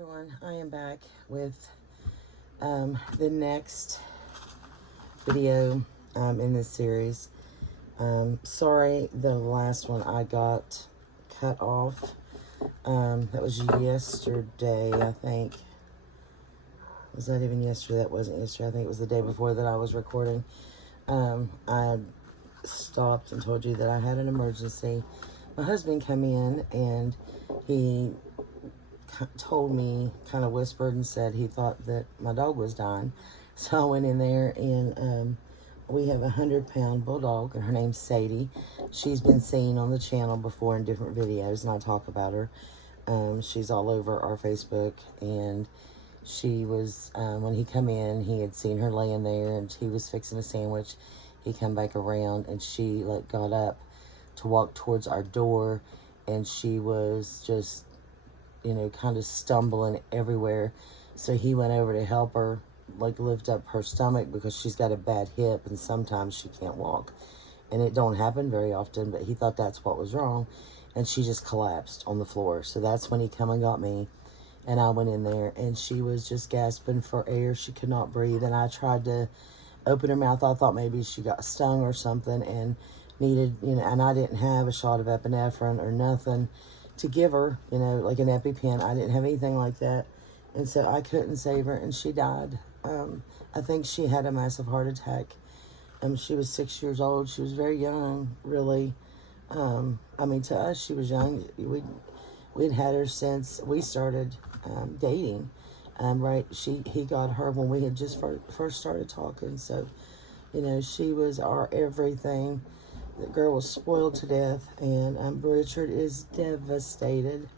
Everyone, I am back with the next video in this series. Sorry, the last one I got cut off. That was yesterday, I think. Was that even yesterday? That wasn't yesterday. I think it was the day before that I was recording. I stopped and told you that I had an emergency. My husband came in and he told me, kind of whispered and said he thought that my dog was dying. So I went in there and we have a 100-pound bulldog and her name's Sadie. She's been seen on the channel before in different videos and I talk about her. She's all over our Facebook, and she was, when he come in, he had seen her laying there and he was fixing a sandwich. He come back around and she got up to walk towards our door, and she was just, you know, kind of stumbling everywhere. So he went over to help her, lift up her stomach, because she's got a bad hip and sometimes she can't walk. And it don't happen very often, but he thought that's what was wrong. And she just collapsed on the floor. So that's when he come and got me. And I went in there and she was just gasping for air. She could not breathe. And I tried to open her mouth. I thought maybe she got stung or something and needed, you know, and I didn't have a shot of epinephrine or nothing to give her, you know, like an EpiPen. I didn't have anything like that. And so I couldn't save her, and she died. I think she had a massive heart attack. She was 6 years old. She was very young, really. I mean, to us, she was young. We'd had her since we started dating. Right, he got her when we had just first started talking. So, you know, she was our everything. The girl was spoiled to death, and Richard is devastated.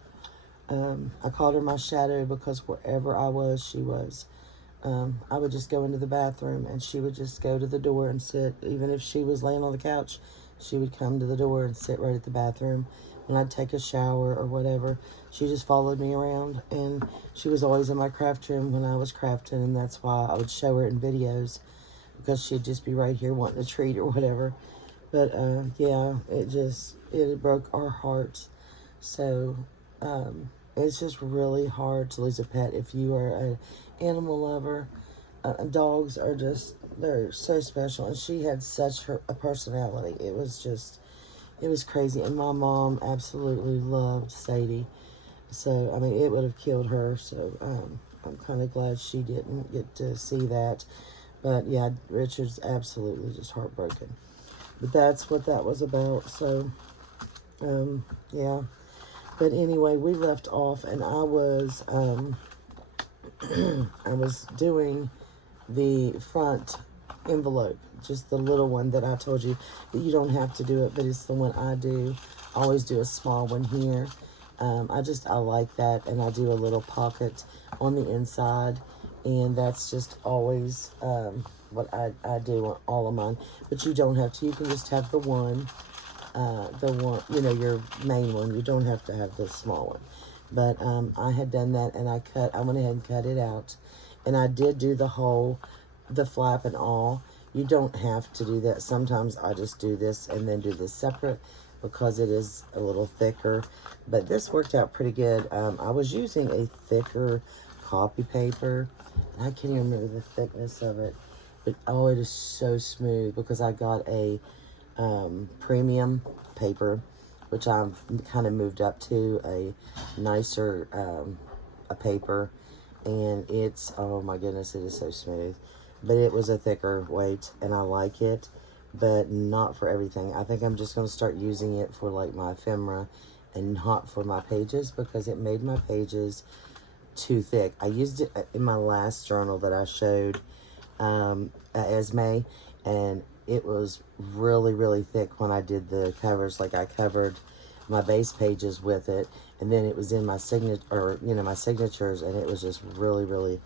I called her my shadow because wherever I was, she was. I would just go into the bathroom and she would just go to the door and sit. Even if she was laying on the couch, she would come to the door and sit right at the bathroom. When I'd take a shower or whatever, she just followed me around. And she was always in my craft room when I was crafting, and that's why I would show her in videos, because she'd just be right here wanting a treat or whatever. But yeah, it broke our hearts. So it's just really hard to lose a pet if you are an animal lover. Dogs are just, they're so special. And she had such a personality. It was crazy. And my mom absolutely loved Sadie. So, I mean, it would have killed her. So I'm kind of glad she didn't get to see that. But yeah, Richard's absolutely just heartbroken. But that's what that was about. So, yeah. But anyway, we left off, and I was, I was doing the front envelope, just the little one that I told you that you don't have to do it, but it's the one I do. I always do a small one here. I like that, and I do a little pocket on the inside, and that's just always what I do on all of mine. But you don't have to. You can just have the one, you know, your main one. You don't have to have the small one. But I had done that, and I went ahead and cut it out. And I did do the flap and all. You don't have to do that. Sometimes I just do this and then do this separate because it is a little thicker. But this worked out pretty good. I was using a thicker copy paper. And I can't even remember the thickness of it. But, oh, it is so smooth because I got a premium paper, which I've kind of moved up to a nicer a paper. And it's, oh my goodness, it is so smooth. But it was a thicker weight, and I like it, but not for everything. I think I'm just going to start using it for like my ephemera and not for my pages, because it made my pages too thick. I used it in my last journal that I showed Esme, and it was really, really thick when I did the covers. Like, I covered my base pages with it, and then it was in my signature, or you know, my signatures, and it was just really, really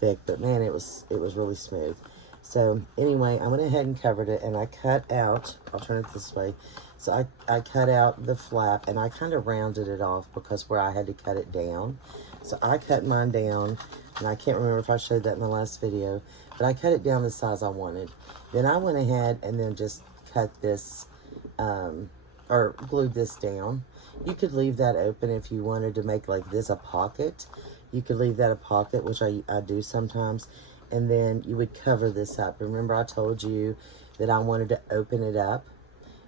thick. But man, it was really smooth. So anyway, I went ahead and covered it, and I cut out, I'll turn it this way. So I cut out the flap, and I kind of rounded it off because where I had to cut it down. So I cut mine down, and I can't remember if I showed that in the last video, but I cut it down the size I wanted. Then I went ahead and then just cut this, or glued this down. You could leave that open if you wanted to make like this a pocket. you could leave that a pocket, which I do sometimes, and then you would cover this up. Remember I told you that I wanted to open it up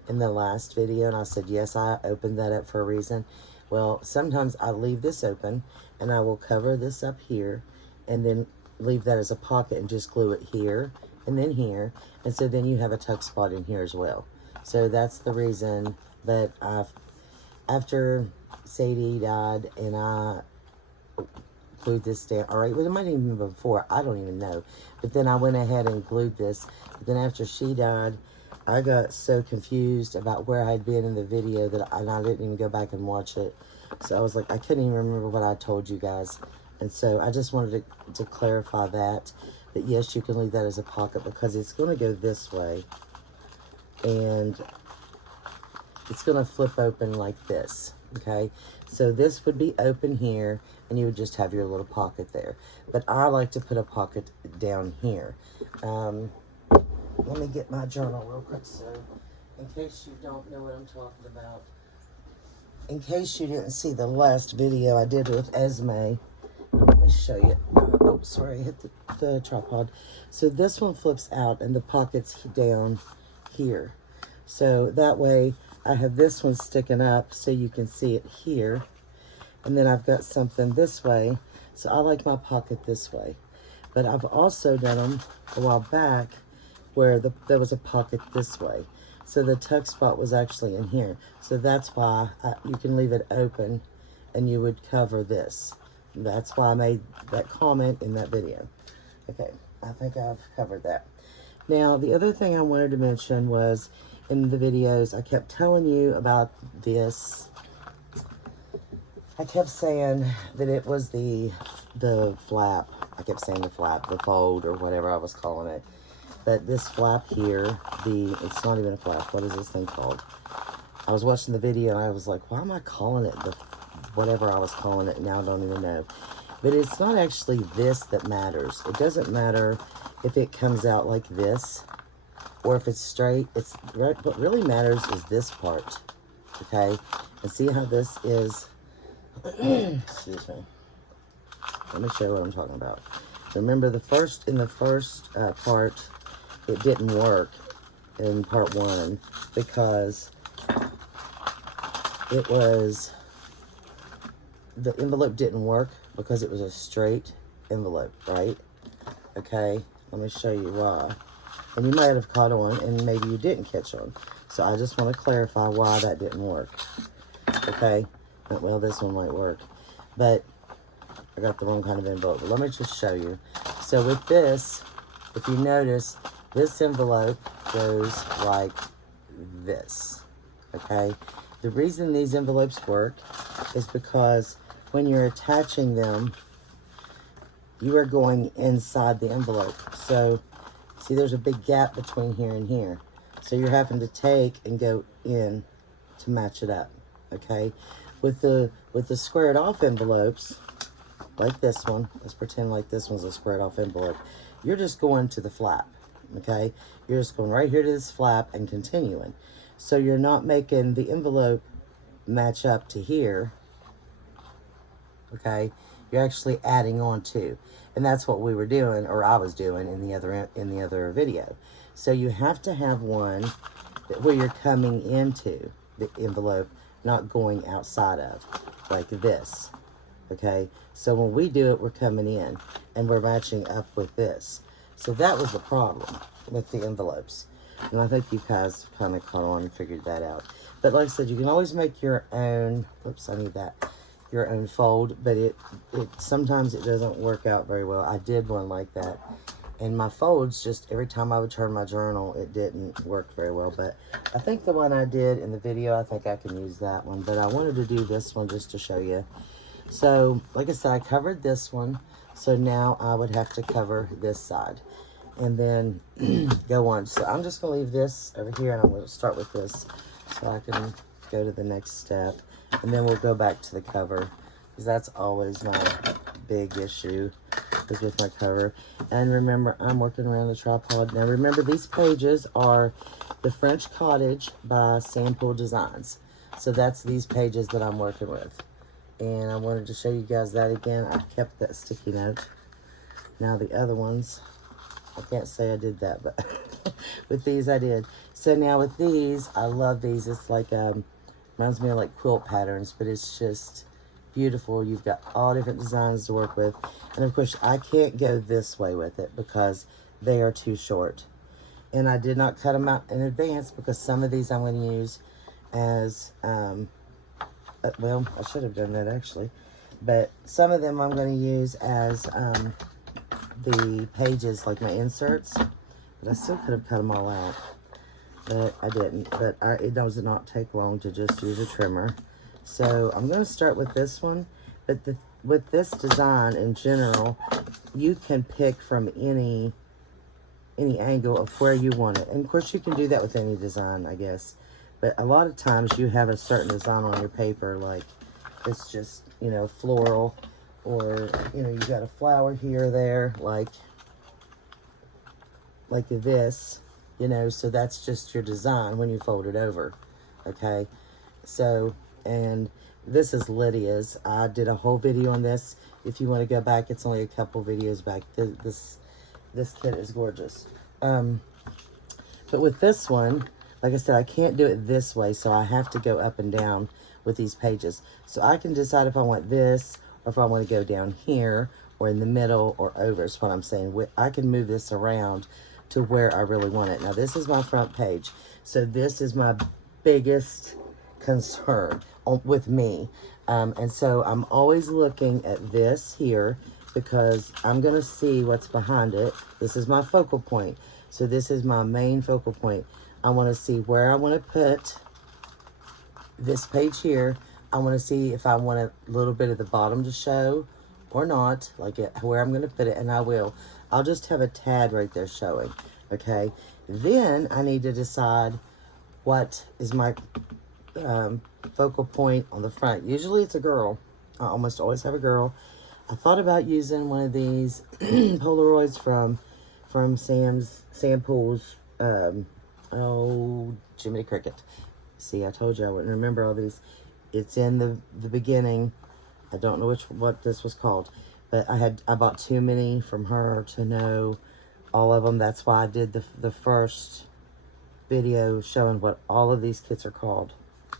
in the last video, and I said, yes, I opened that up for a reason. Well, sometimes I leave this open, and I will cover this up here, and then leave that as a pocket and just glue it here and then here, and so then you have a tuck spot in here as well. So that's the reason that after Sadie died and I glued this down, all right, well, it might even be before, I don't even know, but then I went ahead and glued this. But then after she died, I got so confused about where I'd been in the video that I didn't even go back and watch it. So I was like, I couldn't even remember what I told you guys. And so I just wanted to clarify that yes, you can leave that as a pocket, because it's going to go this way. And it's going to flip open like this, okay? So this would be open here, and you would just have your little pocket there. But I like to put a pocket down here. Let me get my journal real quick, so in case you don't know what I'm talking about. In case you didn't see the last video I did with Esme, let me show you. Oh, sorry, I hit the tripod. So this one flips out, and the pocket's down here. So that way, I have this one sticking up so you can see it here. And then I've got something this way. So I like my pocket this way. But I've also done them a while back where there was a pocket this way. So the tuck spot was actually in here. So that's why you can leave it open and you would cover this. That's why I made that comment in that video. Okay, I think I've covered that. Now, the other thing I wanted to mention was in the videos, I kept telling you about this. I kept saying that it was the flap. I kept saying the flap, the fold, or whatever I was calling it. But this flap here, it's not even a flap. What is this thing called? I was watching the video and I was like, why am I calling it whatever I was calling it? Now I don't even know. But it's not actually this that matters. It doesn't matter if it comes out like this or if it's straight. What really matters is this part. Okay? And see how this is. Excuse me. Let me show you what I'm talking about. Remember in the first part, it didn't work in part 1 because the envelope didn't work because it was a straight envelope, right? Okay, let me show you why. And you might have caught on, and maybe you didn't catch on. So I just want to clarify why that didn't work. Okay, well, this one might work, but I got the wrong kind of envelope. But let me just show you. So with this, if you notice, this envelope goes like this, okay? The reason these envelopes work is because when you're attaching them, you are going inside the envelope. So, see, there's a big gap between here and here. So you're having to take and go in to match it up, okay? With the squared off envelopes, like this one, let's pretend like this one's a squared off envelope. You're just going to the flap, okay? You're just going right here to this flap and continuing. So you're not making the envelope match up to here, okay? You're actually adding on to. And that's what we were doing, or I was doing in the other video. So you have to have one where you're coming into the envelope, not going outside of, like this. Okay, so when we do it, we're coming in and we're matching up with this. So that was the problem with the envelopes. And I think you guys kind of caught on and figured that out. But like I said, you can always make your own, oops, I need that, your own fold, but sometimes it doesn't work out very well. I did one like that. And my folds, just every time I would turn my journal, it didn't work very well. But I think the one I did in the video, I think I can use that one. But I wanted to do this one just to show you. So, like I said, I covered this one. So now I would have to cover this side. And then go on. So I'm just going to leave this over here. And I'm going to start with this so I can go to the next step. And then we'll go back to the cover. Because that's always my big issue, is with my cover. And remember, I'm working around the tripod. Now remember, these pages are the French Cottage by Sample Designs. So that's these pages that I'm working with. And I wanted to show you guys that again. I kept that sticky note. Now the other ones, I can't say I did that, but with these I did. So now with these, I love these. It's like, reminds me of like quilt patterns, but it's just beautiful. You've got all different designs to work with. And of course, I can't go this way with it because they are too short. And I did not cut them out in advance because some of these I'm going to use as, well, I should have done that actually. But some of them I'm going to use as the pages, like my inserts. But I still could have cut them all out. But I didn't. But it does not take long to just use a trimmer. So I'm going to start with this one. But with this design in general, you can pick from any angle of where you want it. And of course you can do that with any design, I guess. But a lot of times you have a certain design on your paper, like it's just, you know, floral, or, you know, you got a flower here or there, like this, you know, so that's just your design when you fold it over, okay? So, and this is Lydia's. I did a whole video on this. If you want to go back, it's only a couple videos back. This kit is gorgeous. But with this one, like I said, I can't do it this way, so I have to go up and down with these pages. So I can decide if I want this, or if I want to go down here, or in the middle, or over, is what I'm saying. I can move this around to where I really want it. Now, this is my front page. So this is my biggest concern with me. And so I'm always looking at this here because I'm going to see what's behind it. This is my focal point. So this is my main focal point. I want to see where I want to put this page here. I want to see if I want a little bit of the bottom to show or not, like where I'm going to put it, and I will. I'll just have a tad right there showing, okay? Then I need to decide what is my focal point on the front. Usually it's a girl. I almost always have a girl. I thought about using one of these Polaroids from Sam Pool's, Jiminy Cricket. See, I told you I wouldn't remember all these. It's in the beginning. I don't know what this was called, but I bought too many from her to know all of them. That's why I did the first video showing what all of these kits are called.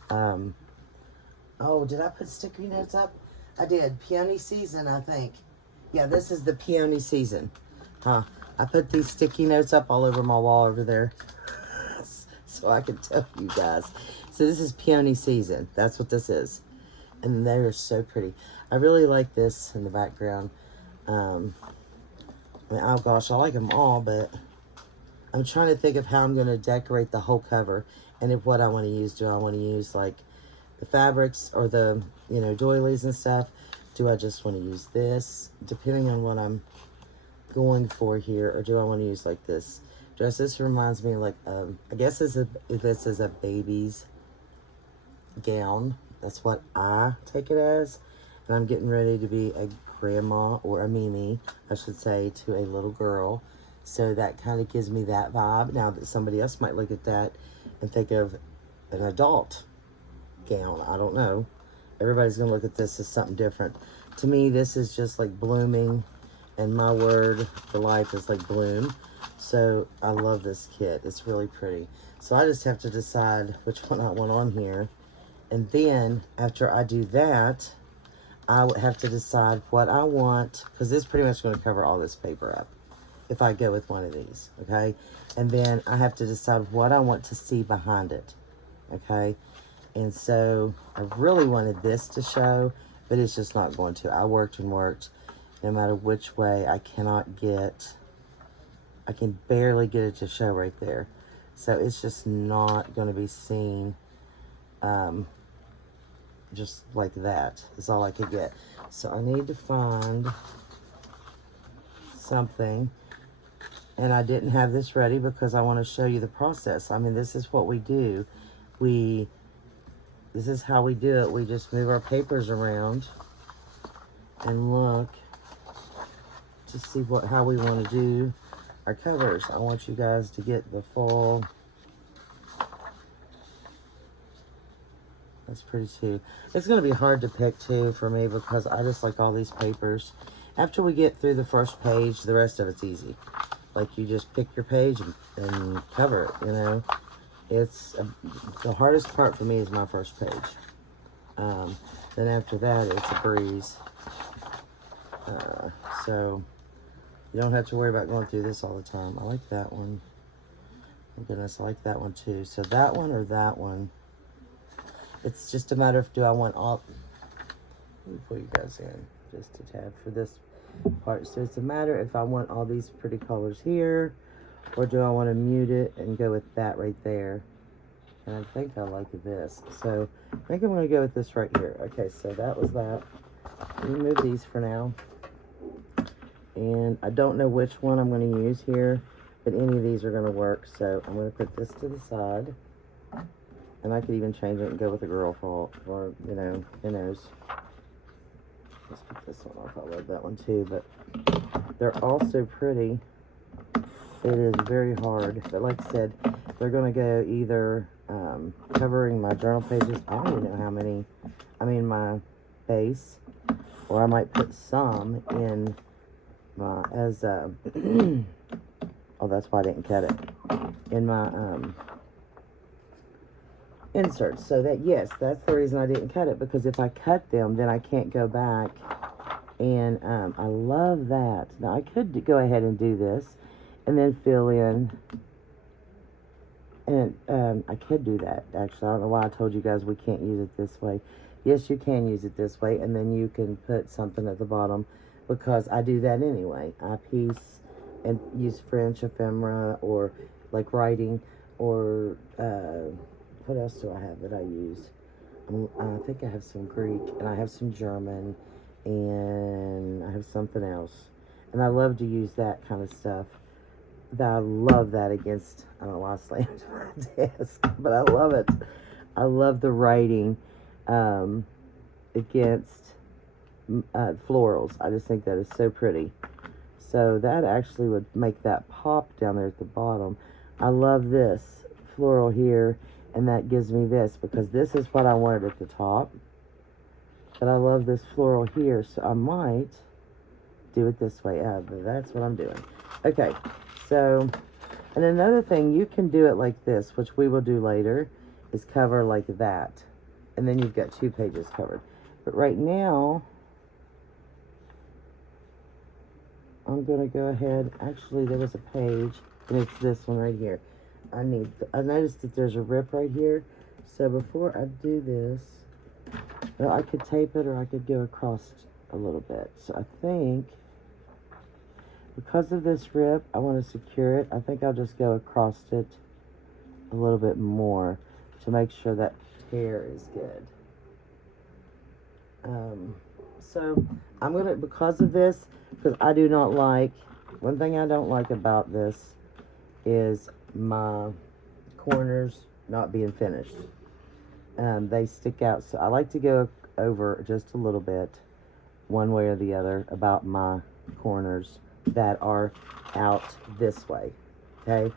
Oh, did I put sticky notes up? I did. Peony Season, I think. Yeah, this is the Peony Season. Huh. I put these sticky notes up all over my wall over there so I can tell you guys. So this is Peony Season. That's what this is. And they're so pretty. I really like this in the background. I mean, oh gosh, I like them all, but I'm trying to think of how I'm going to decorate the whole cover and if what I want to use. Do I want to use like the fabrics or the, you know, doilies and stuff? Do I just want to use this, depending on what I'm going for here, or do I want to use like this dress? This reminds me like I guess this is a baby's gown. That's what I take it as, and I'm getting ready to be a grandma, or a Mimi I should say, to a little girl, so that kind of gives me that vibe. Now that somebody else might look at that and think of an adult gown, I don't know. Everybody's gonna look at this as something different. To me, this is just like blooming, and my word for life is like bloom. So I love this kit. It's really pretty. So I just have to decide which one I want on here. And then after I do that, I would have to decide what I want, because this is pretty much going to cover all this paper up if I go with one of these, okay? And then I have to decide what I want to see behind it, okay? And so I really wanted this to show, but it's just not going to. I worked and worked. No matter which way, I cannot get, I can barely get it to show right there. So it's just not going to be seen just like that is all I could get. So I need to find something. And I didn't have this ready because I want to show you the process. I mean, this is what we do. This is how we do it. We just move our papers around and look to see how we want to do our covers. I want you guys to get the full That's pretty too. It's going to be hard to pick too for me because I just like all these papers. After we get through the first page, the rest of it's easy. Like you just pick your page and cover it, you know. It's the hardest part for me is my first page. Then after that, it's a breeze. So you don't have to worry about going through this all the time. I like that one. Oh goodness, I like that one too. So that one or that one. It's just a matter of, do I want all... Let me pull you guys in just a tad for this part. So it's a matter if I want all these pretty colors here, or do I want to mute it and go with that right there. And I think I like this. So I think I'm going to go with this right here. Okay, so that was that. Remove these for now. And I don't know which one I'm going to use here, but any of these are going to work. So I'm going to put this to the side. And I could even change it and go with a girl fault, or, you know, who knows. Let's put this one off. I love that one too, but they're all so pretty. It is very hard. But like I said, they're going to go either covering my journal pages. I don't even know how many. I mean, my base. Or I might put some in my, as, oh, that's why I didn't cut it. In my, inserts. So that, yes, that's the reason I didn't cut it, because if I cut them, then I can't go back. And I love that. Now I could go ahead and do this and then fill in, and I could do that actually. I don't know why I told you guys we can't use it this way. Yes, you can use it this way, and then you can put something at the bottom, because I do that anyway. I piece and use French ephemera, or like writing, or what else do I have that I use? I think I have some Greek, and I have some German, and I have something else. And I love to use that kind of stuff. I love that against, I don't know why I slammed my desk, but I love it. I love the writing against florals. I just think that is so pretty. So that actually would make that pop down there at the bottom. I love this floral here. And that gives me this, because this is what I wanted at the top. But I love this floral here, so I might do it this way. That's what I'm doing. Okay, so, and another thing, you can do it like this, which we will do later, is cover like that. And then you've got 2 pages covered. But right now, I'm going to go ahead. Actually, there was a page, and it's this one right here. I noticed that there's a rip right here. So before I do this, well, I could tape it, or I could go across a little bit. So I think, because of this rip, I want to secure it. I think I'll just go across it a little bit more to make sure that tear is good. So I'm going to, because of this, because I do not like, one thing I don't like about this is my corners not being finished. They stick out, so I like to go over just a little bit, one way or the other, about my corners that are out this way. Okay,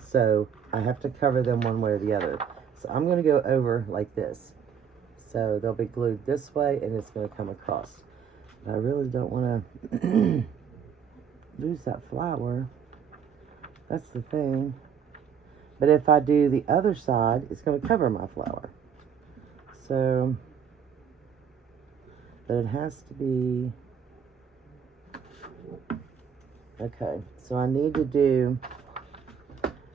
so I have to cover them one way or the other. So I'm going to go over like this, so they'll be glued this way, and it's going to come across. But I really don't want to lose that flower. That's the thing. But if I do the other side, it's going to cover my flower. So, but it has to be, okay. So I need to do,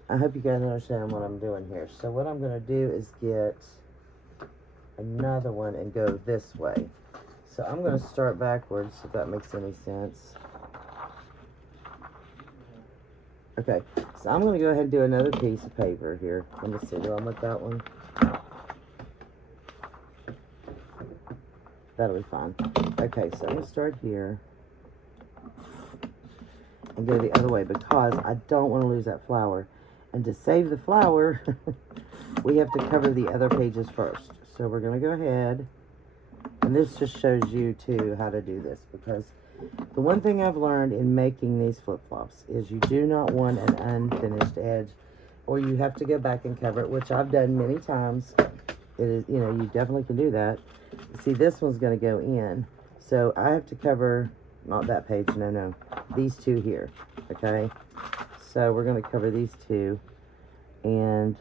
I hope you guys understand what I'm doing here. So what I'm going to do is get another one and go this way. So I'm going to start backwards, if that makes any sense. Okay, so I'm going to go ahead and do another piece of paper here. Let me see, do I want that one? That'll be fine. Okay, so I'm going to start here and go the other way, because I don't want to lose that flower. And to save the flower, we have to cover the other pages first. So we're going to go ahead, and this just shows you too how to do this, because the one thing I've learned in making these flip-flops is you do not want an unfinished edge, or you have to go back and cover it, which I've done many times. It is, you know, you definitely can do that. See, this one's going to go in. So I have to cover, not that page, no. These two here, okay? So we're going to cover these two. And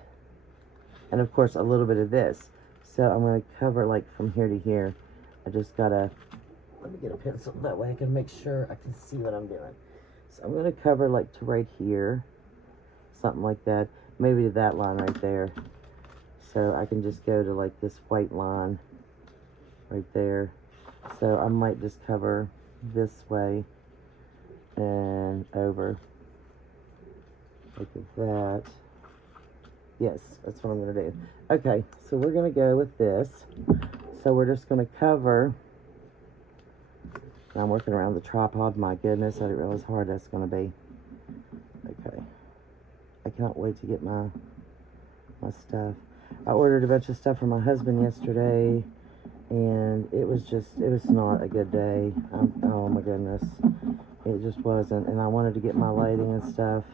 of course, a little bit of this. So I'm going to cover, like, from here to here. I just got to, let me get a pencil. That way I can make sure I can see what I'm doing. So I'm going to cover, like, to right here. Something like that. Maybe to that line right there. So I can just go to, like, this white line right there. So I might just cover this way and over. Look at that. Yes, that's what I'm going to do. Okay, so we're going to go with this. So we're just going to cover. I'm working around the tripod. My goodness, I didn't realize how hard that's going to be. Okay. I can't wait to get my stuff. I ordered a bunch of stuff for my husband yesterday, and it was not a good day. Oh my goodness. It just wasn't. And I wanted to get my lighting and stuff,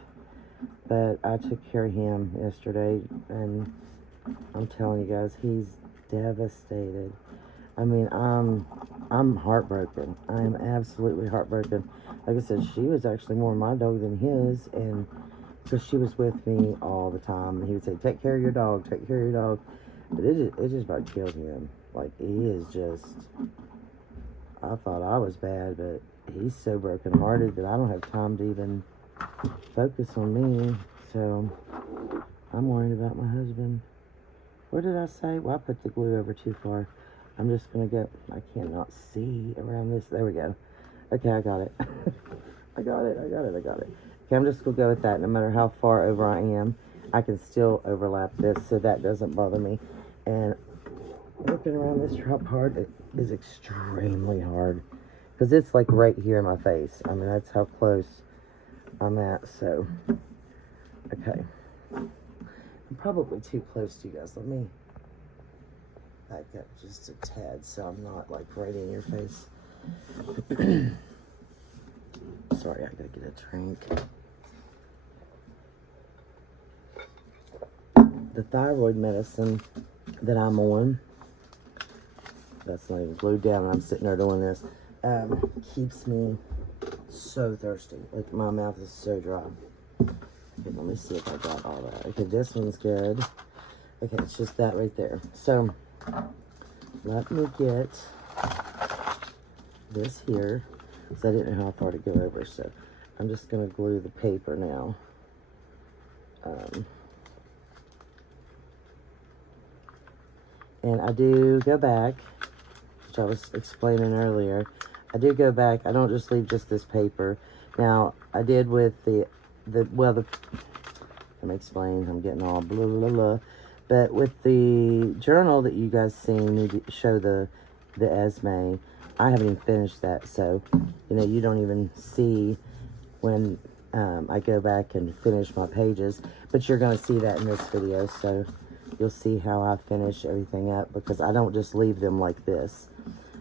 but I took care of him yesterday, and I'm telling you guys, he's devastated. I mean, I'm heartbroken. I am absolutely heartbroken. Like I said, she was actually more my dog than his, and because she was with me all the time, and he would say, take care of your dog, take care of your dog. But it just about killed him. Like, he is just, I thought I was bad, but he's so brokenhearted that I don't have time to even focus on me. So I'm worried about my husband. What did I say? Well, I put the glue over too far. I'm just going to go, I cannot see around this. There we go. Okay, I got it. I got it. Okay, I'm just going to go with that. No matter how far over I am, I can still overlap this, so that doesn't bother me. And working around this tripod, it is extremely hard, because it's like right here in my face. I mean, that's how close I'm at. So, okay. I'm probably too close to you guys. Let me back up just a tad so I'm not like right in your face. Sorry, I gotta get a drink. The thyroid medicine that I'm on, that's not even glued down, and I'm sitting there doing this, keeps me so thirsty. Like, my mouth is so dry. Okay, let me see if I got all that. Okay, this one's good. Okay, it's just that right there. So, let me get this here, because I didn't know how far to go over. So, I'm just going to glue the paper now. And I do go back, which I was explaining earlier. I do go back. I don't just leave just this paper. Now, I did with let me explain. I'm getting all blah, blah, blah. But with the journal that you guys seen me show the Esme, I haven't even finished that. So, you know, you don't even see when I go back and finish my pages. But you're going to see that in this video. So, you'll see how I finish everything up, because I don't just leave them like this.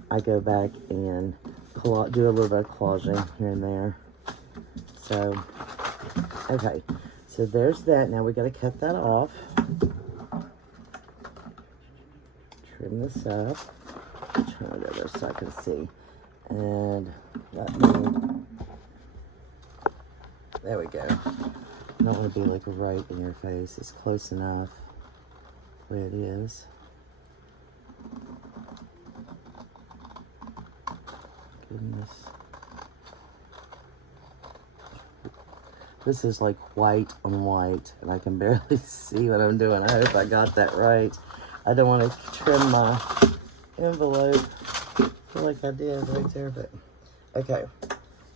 I go back and do a little bit of collaging here and there. So, okay. So there's that. Now we got to cut that off. Trim this up. Turn it over so I can see. And let me, there we go. I don't want to be like right in your face. It's close enough the way it is. Goodness. This is like white on white, and I can barely see what I'm doing. I hope I got that right. I don't want to trim my envelope. I feel like I did right there, but okay.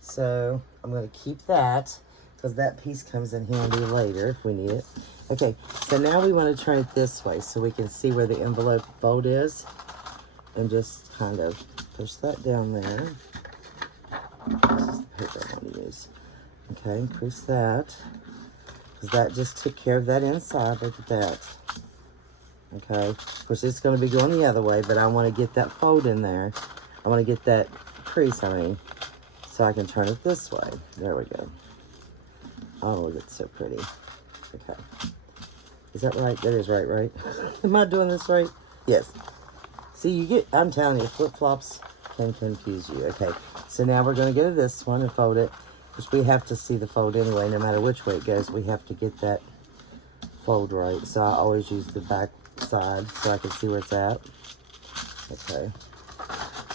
So I'm going to keep that, because that piece comes in handy later if we need it. Okay, so now we want to turn it this way so we can see where the envelope fold is, and just kind of push that down there. This is the paper I want to use. Okay, increase that, because that just took care of that inside. Look at that. Okay, of course it's going to be going the other way, but I want to get that fold in there. I want to get that crease, so I can turn it this way. There we go. Oh, look, it's so pretty. Okay. Is that right? That is right, right? Am I doing this right? Yes. See, you get, I'm telling you, flip-flops can confuse you. Okay, so now we're going to go to this one and fold it, because we have to see the fold anyway. No matter which way it goes, we have to get that fold right. So I always use the back side so I can see where it's at. Okay,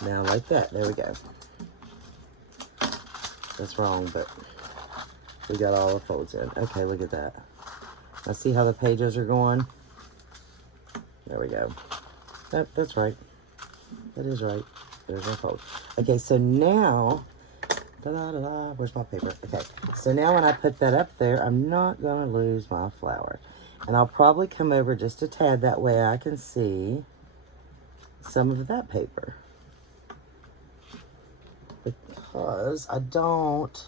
now like that. There we go. That's wrong, but we got all the folds in. Okay, look at that. Now see how the pages are going? There we go. That's right. That is right. There's my fold. Okay, so now, where's my paper? Okay, so now when I put that up there, I'm not going to lose my flower. And I'll probably come over just a tad, that way I can see some of that paper. Because I don't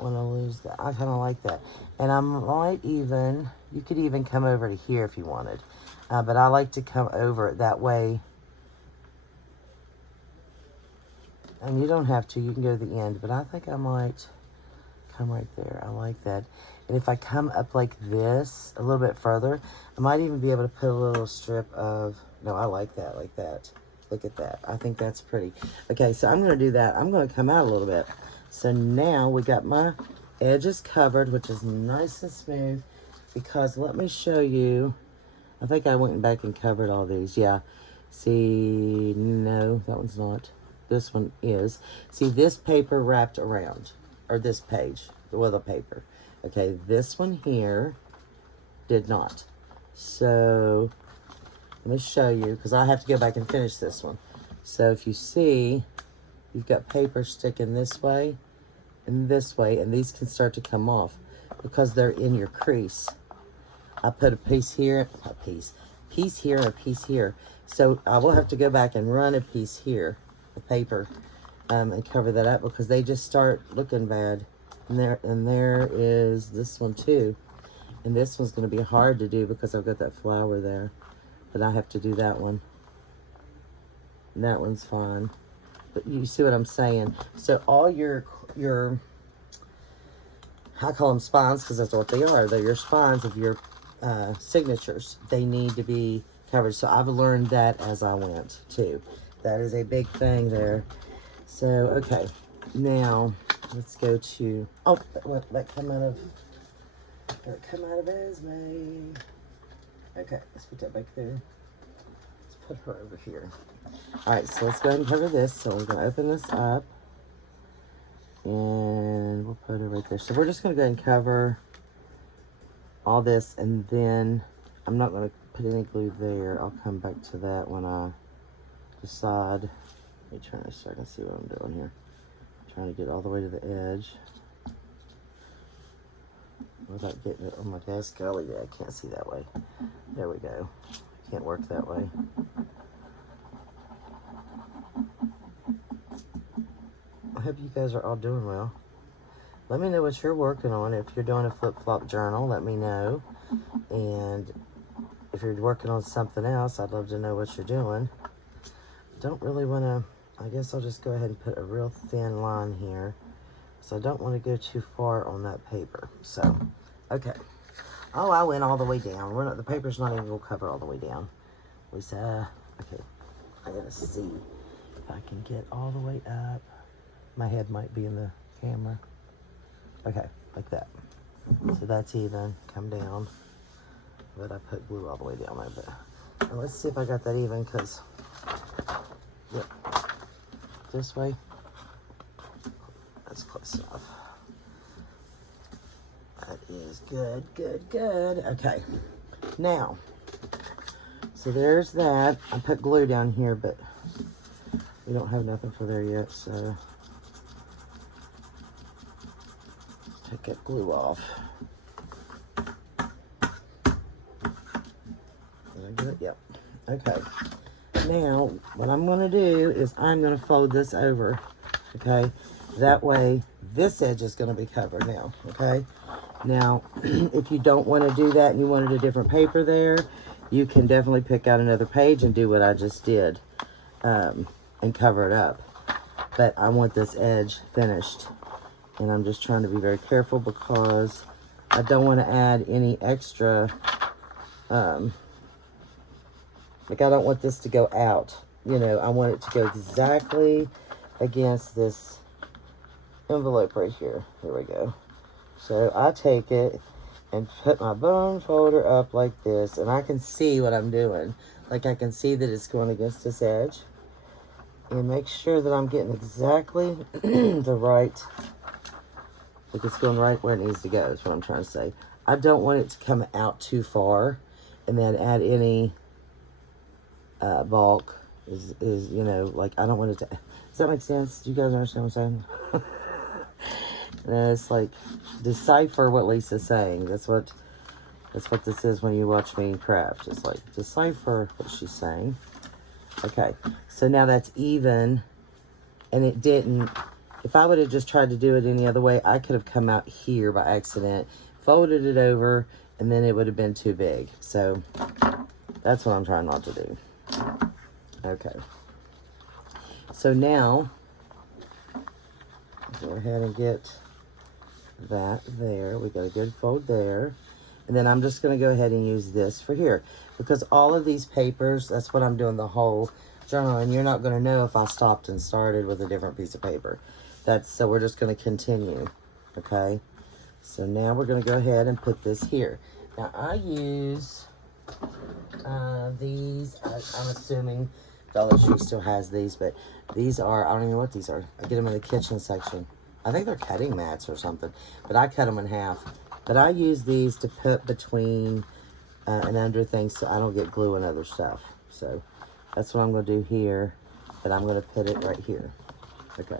want to lose that. I kind of like that. And I might even, you could even come over to here if you wanted. But I like to come over it that way. And you don't have to, you can go to the end. But I think I might come right there. I like that. And if I come up like this, a little bit further, I might even be able to put a little strip of, no, I like that, like that. Look at that. I think that's pretty. Okay, so I'm going to do that. I'm going to come out a little bit. So now we got my edges covered, which is nice and smooth. Because let me show you. I think I went back and covered all these. Yeah. See, no, that one's not. This one is. See, this paper wrapped around. Or this page. Well, the paper. Okay, this one here did not. So, let me show you. Because I have to go back and finish this one. So, if you see, you've got paper sticking this way and this way. And these can start to come off. Because they're in your crease. I put a piece here, piece here, and a piece here. So I will have to go back and run a piece here, the paper, and cover that up because they just start looking bad. And there is this one too. And this one's going to be hard to do because I've got that flower there. But I have to do that one. And that one's fine. But you see what I'm saying? So all your I call them spines because that's what they are. They're your spines of your signatures. They need to be covered. So I've learned that as I went too. That is a big thing there. So, okay. Now, let's go to, oh, that come out of Esme. Okay, let's put that back there. Let's put her over here. All right, so let's go ahead and cover this. So we're going to open this up. And we'll put it right there. So we're just going to go ahead and cover all this. And then I'm not going to put any glue there. I'll come back to that when I decide. Let me turn this so I can see what I'm doing here. I'm trying to get all the way to the edge without getting it on my desk. Oh, yeah, I can't see that way. There we go. Can't work that way. I hope you guys are all doing well. Let me know what you're working on. If you're doing a flip-flop journal, let me know. And if you're working on something else, I'd love to know what you're doing. Don't really want to, I guess I'll just go ahead and put a real thin line here. So I don't want to go too far on that paper. So, okay. Oh, I went all the way down. We're not, the paper's not even going to cover all the way down. Lisa, okay. I got to see if I can get all the way up. My head might be in the camera. Okay, like that. So that's even. Come down. But I put glue all the way down there. But let's see if I got that even, because, yep, this way. That's close enough. That is good, good, good. Okay, now, so there's that. I put glue down here, but we don't have nothing for there yet, so take that glue off. Did I get it? Yep. Okay. Now, what I'm going to do is I'm going to fold this over, okay? That way, this edge is going to be covered now, okay? Now, if you don't want to do that and you wanted a different paper there, you can definitely pick out another page and do what I just did and cover it up. But I want this edge finished. And I'm just trying to be very careful because I don't want to add any extra Like, I don't want this to go out. You know, I want it to go exactly against this envelope right here. There we go. So I take it and put my bone folder up like this, and I can see what I'm doing. Like, I can see that it's going against this edge. And make sure that I'm getting exactly the right, like it's going right where it needs to go, is what I'm trying to say. I don't want it to come out too far and then add any bulk. Is you know, like, I don't want it to, does that make sense? Do you guys understand what I'm saying? And it's like, decipher what Lisa's saying. That's what this is when you watch me craft. It's like, decipher what she's saying. Okay, so now that's even, and it didn't. If I would have just tried to do it any other way, I could have come out here by accident, folded it over, and then it would have been too big. So that's what I'm trying not to do. Okay. So now, go ahead and get that there. We got a good fold there. And then I'm just going to go ahead and use this for here. Because all of these papers, that's what I'm doing the whole journal. And you're not going to know if I stopped and started with a different piece of paper. So we're just going to continue. Okay. So now we're going to go ahead and put this here. Now I use these. I'm assuming Dollar Tree still has these. But these are, I don't even know what these are. I get them in the kitchen section. I think they're cutting mats or something. But I cut them in half. But I use these to put between and under things so I don't get glue and other stuff. So that's what I'm going to do here. But I'm going to put it right here. Okay.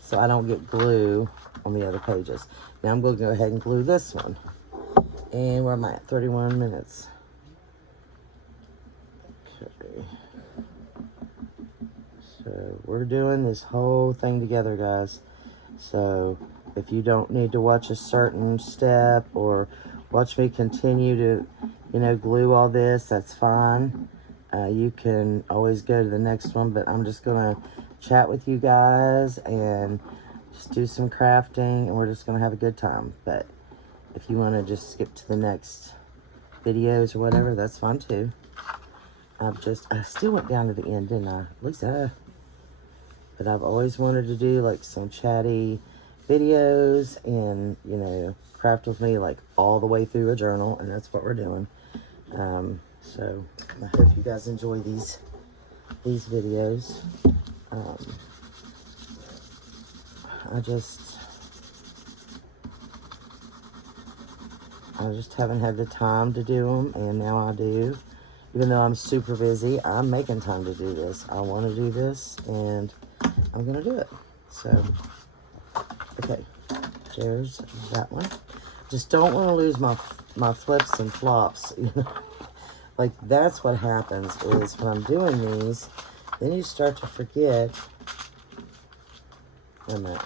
So I don't get glue on the other pages. Now I'm going to go ahead and glue this one. And where am I at? 31 minutes. Okay. So we're doing this whole thing together, guys. So if you don't need to watch a certain step or watch me continue to, you know, glue all this, that's fine. You can always go to the next one, but I'm just going to chat with you guys and just do some crafting, and we're just going to have a good time. But if you want to just skip to the next videos or whatever, that's fine too. I still went down to the end, didn't I? Lisa. But I've always wanted to do like some chatty videos and, you know, craft with me like all the way through a journal, and that's what we're doing. So I hope you guys enjoy these videos. I just haven't had the time to do them, and now I do. Even though I'm super busy, I'm making time to do this. I want to do this, and I'm going to do it. So, okay, there's that one. Just don't want to lose my flips and flops, you know. Like, that's what happens is when I'm doing these, then you start to forget. Wait a minute.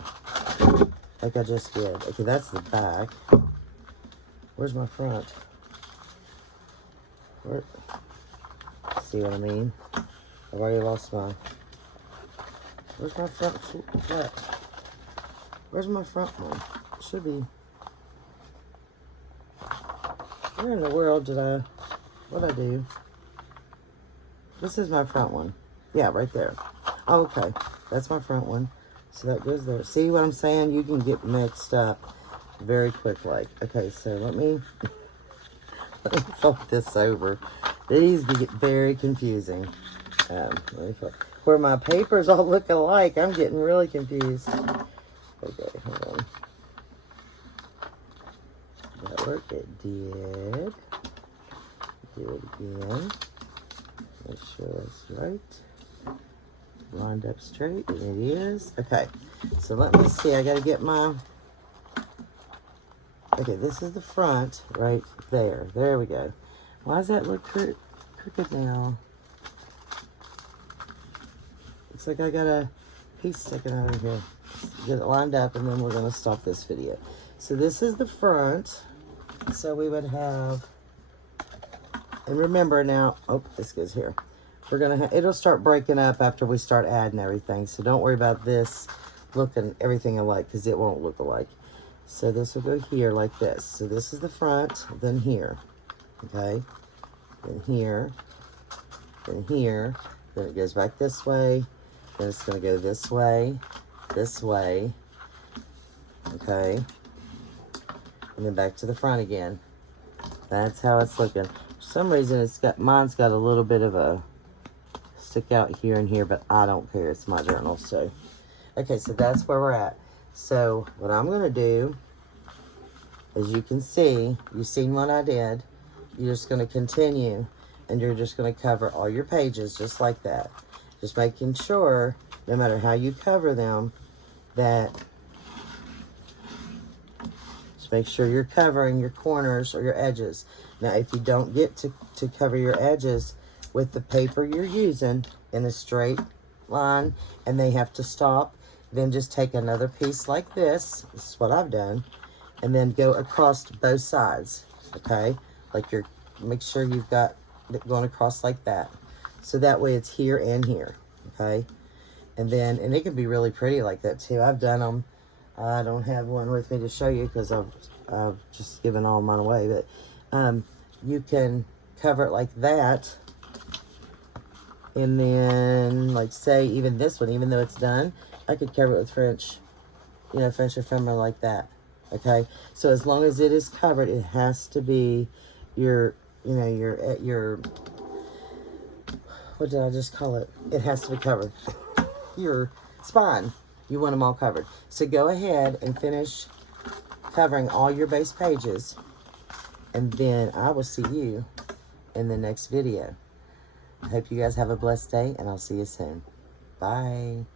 Like I just did. Okay, that's the back. Where's my front? See what I mean? I've already lost my... Where's my front flip? Where's my front one? It should be... Where in the world did I... What'd I do? This is my front one. Yeah, right there. Oh, okay. That's my front one. So that goes there. See what I'm saying? You can get mixed up very quick like. Okay, so let me fold this over. These get very confusing. Where my papers all look alike, I'm getting really confused. Okay, hold on. Did that work? It did. Do it again. Make sure it's right. Lined up straight, and it is. Okay, so let me see. I got to get my... Okay, this is the front right there. There we go. Why does that look crooked now? Looks like I got a piece sticking out of here. Get it lined up, and then we're going to stop this video. So this is the front. So we would have... And remember now... Oh, this goes here. We're going to... It'll start breaking up after we start adding everything. So don't worry about this looking everything alike, because it won't look alike. So this will go here like this. So this is the front, then here. Okay? Then here. then here, then it goes back this way, then it's going to go this way, okay, and then back to the front again. That's how it's looking. For some reason, mine's got a little bit of a stick out here and here, but I don't care. It's my journal, so. Okay, so that's where we're at. So what I'm going to do, as you can see, you've seen what I did. You're just going to continue, and you're just going to cover all your pages just like that. Just making sure, no matter how you cover them, that just make sure you're covering your corners or your edges. Now, if you don't get to cover your edges with the paper you're using in a straight line, and they have to stop, then just take another piece like this. This is what I've done. And then go across both sides, okay? Like make sure you've got it going across like that. So that way it's here and here, okay? And it can be really pretty like that too. I've done them. I don't have one with me to show you because I've just given all mine away. But you can cover it like that. And then, like say, even this one, even though it's done, I could cover it with French ephemera like that. Okay, so as long as it is covered, it has to be your what did I just call it? It has to be covered. Your spine. You want them all covered. So go ahead and finish covering all your base pages, and then I will see you in the next video. I hope you guys have a blessed day, and I'll see you soon. Bye.